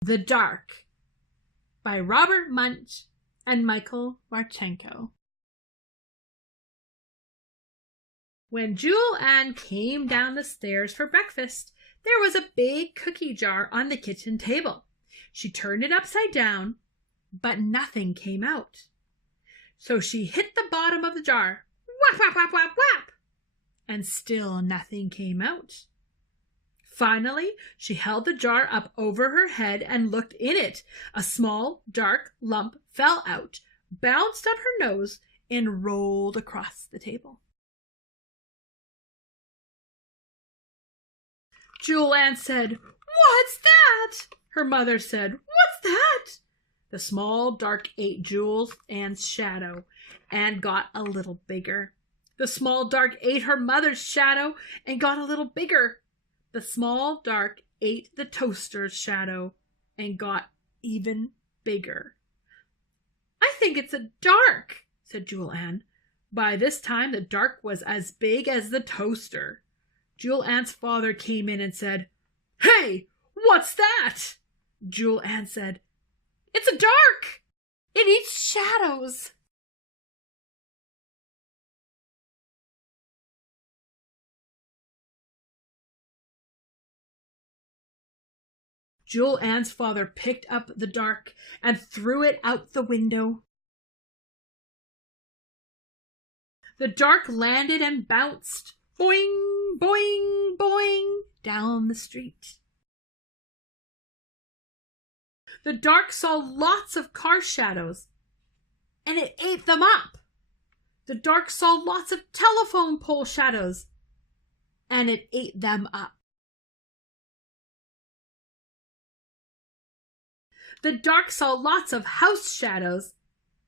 The Dark by Robert Munsch and Michael Marchenko. When Jewel Ann came down the stairs for breakfast, there was a big cookie jar on the kitchen table. She turned it upside down, but nothing came out. So she hit the bottom of the jar, whap, whap, whap, whap, whap, and still nothing came out. Finally, she held the jar up over her head and looked in it. A small, dark lump fell out, bounced on her nose, and rolled across the table. Jewel Ann said, "What's that?" Her mother said, "What's that?" The small dark ate Jewel Ann's shadow and got a little bigger. The small dark ate her mother's shadow and got a little bigger. The small dark ate the toaster's shadow and got even bigger. "I think it's a dark," said Jewel Ann. By this time the dark was as big as the toaster. Jewel Ann's father came in and said, "Hey, what's that?" Jewel Ann said, "It's a dark. It eats shadows." Jewel Ann's father picked up the dark and threw it out the window. The dark landed and bounced, boing, boing, boing, down the street. The dark saw lots of car shadows, and it ate them up. The dark saw lots of telephone pole shadows, and it ate them up. The dark saw lots of house shadows,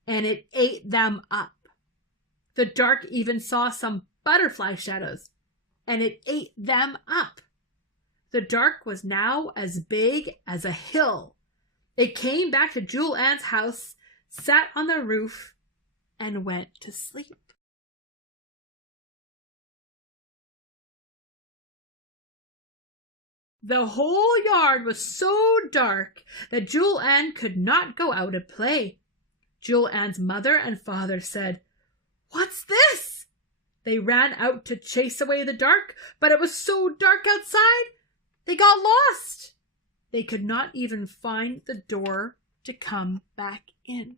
and it ate them up. The dark even saw some butterfly shadows, and it ate them up. The dark was now as big as a hill. It came back to Jewel Ann's house, sat on the roof, and went to sleep. The whole yard was so dark that Jewel Ann could not go out and play. Jewel Ann's mother and father said, "What's this?" They ran out to chase away the dark, but it was so dark outside, they got lost. They could not even find the door to come back in.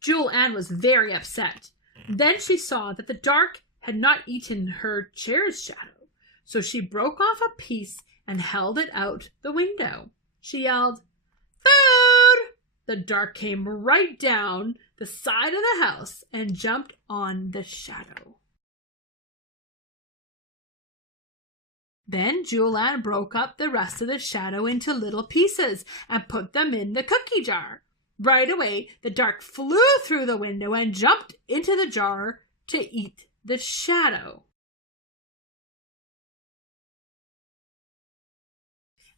Jewel Ann was very upset. Then she saw that the dark had not eaten her chair's shadow, so she broke off a piece and held it out the window. She yelled, "Food!" The dark came right down the side of the house and jumped on the shadow. Then Jewel Ann broke up the rest of the shadow into little pieces and put them in the cookie jar. Right away, the dark flew through the window and jumped into the jar to eat the shadow.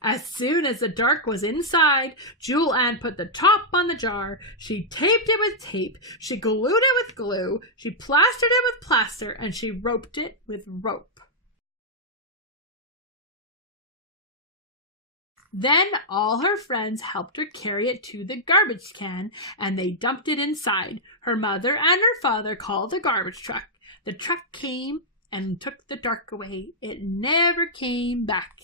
As soon as the dark was inside, Jewel Ann put the top on the jar. She taped it with tape. She glued it with glue. She plastered it with plaster, and she roped it with rope. Then all her friends helped her carry it to the garbage can, and they dumped it inside. Her mother and her father called the garbage truck. The truck came and took the dark away. It never came back.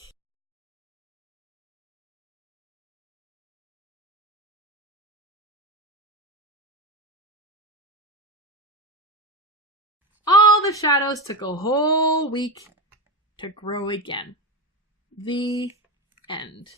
All the shadows took a whole week to grow again. The end.